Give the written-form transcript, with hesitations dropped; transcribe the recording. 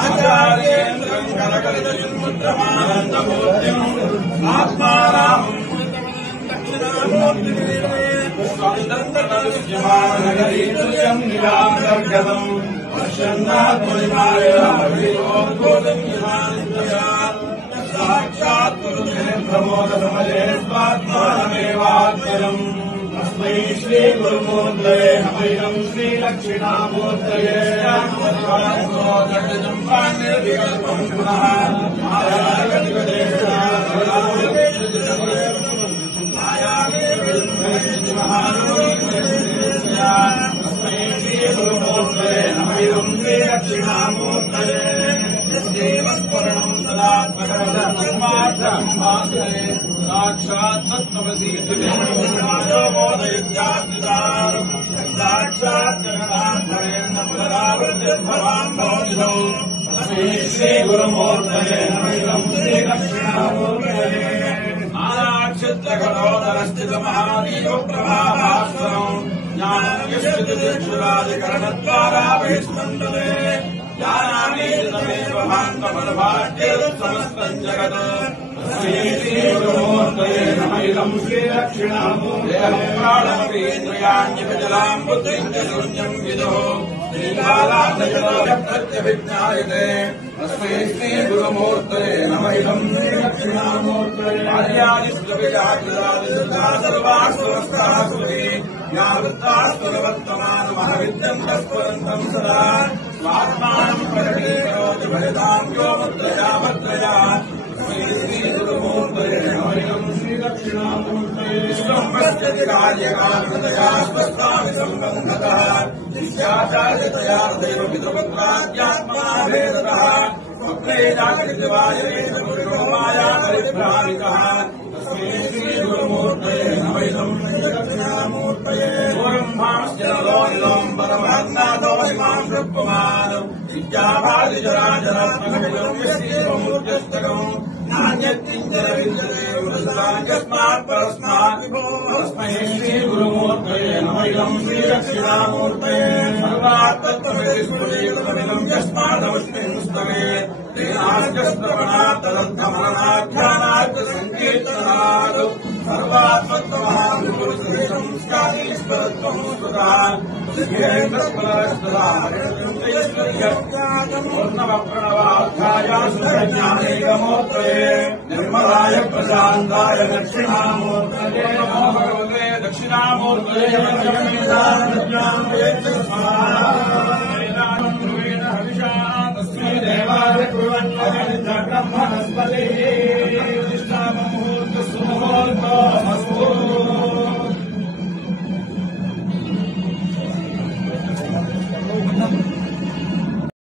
आचार्येन्द्रं कलकलितमुद्रमानन्दमूर्तिम् आत्मारामम् स्वामिदन्तनगरीतुल्यम् निरान्तर्गतम् पश्यन्नात्मनिमायोद्बोधन्यमानित्वया साक्षात् कुरुते प्रमोदसमये स्वात्मानमेवात्मयम् अस्मै श्रीगुरुमूर्तये नमः श्रीदक्षिणामूर्तये जगदं पाण्डिविकल्पं पुनः अस्मै श्रीगुरुमूर्तये नमः श्रीदक्षिणामूर्तये देवस्मरणं सदात्मकर्मार्थं भास्करे साक्षात् तत्त्वमसि बोधयत्यात्मितारम् साक्षात् जगदान्तरेण पुनरावृत्तिर्भवान् भवतितौ अस्मै श्रीगुरुमूर्तये नमः श्रीदक्षिणामूर्तये नानाक्षत्रकठोदरस्थितमहादीपप्रभाभास्वरम् ज्ञानव्यस्थितिक्षुरादिकरणद्वारा बहिष्मण्डले ज्ञानानीतमेव भान्तफलभाट्यसमस्तं जगत् अस्मै श्रीगुरुमूर्तये नमः श्रीदक्षिणामूर्तये प्राणमपीन्द्रियाण्यपजलां बुद्धिं च शून्यं विदुः श्रीकालार्थजलप्रत्यभिज्ञायते अस्मै श्रीगुरुमूर्तये नमः श्रीदक्षिणामूर्तये आर्यादिष्टविजातिरादिता सर्वास्वस्तासुरी यावत्तास्वरवर्तमानमहविद्यं तस्वरन्तं सदा स्वात्मानं प्रकटीकरोति भजतां यो मुद्रया भद्रया श्रीगुरुमूर्तये नमः श्रीदक्षिणामूर्तये विश्वं पश्यति कार्यकारणतया स्वस्थामि सम्बन्धतः शिष्याचार्यतया तदैव पितृपुत्राद्यात्मा भेदतः स्वप्ने जागरितवायवेद पुरुषो माया परिभ्रामितः अस्मै श्रीगुरुमूर्तये नमः श्रीदक्षिणामूर्तये पूर्वं परमात्मातो इमां कृत्वमानम् विद्याभादिजराजरात्मकमिदं यश्रीमूर्त्यस्तकम् नान्यत्किञ्चनविद्यस्मात् परस्मात् अस्मै श्रीगुरुमूर्तये नमः श्रीदक्षिणामूर्तये सर्वात्तत्त्वविस्फुरीकृतमिदं यस्मादवस्मिन् स्तवे तेनाश्रवणात् तदर्थमननाख्यानात् सङ्कीर्तनात् सर्वात्मत्वमहानुपुरुषं स्यादीश्वरत्वं स्तुतः पूर्णवप्रणवाध्यायासुरज्ञानैकमूर्तये निर्मलाय प्रशान्ताय दक्षिणामूर्तये नमो भगवते दक्षिणामूर्तये तस्मै देवाय कुर्वन् ब्रह्मणस्पतिः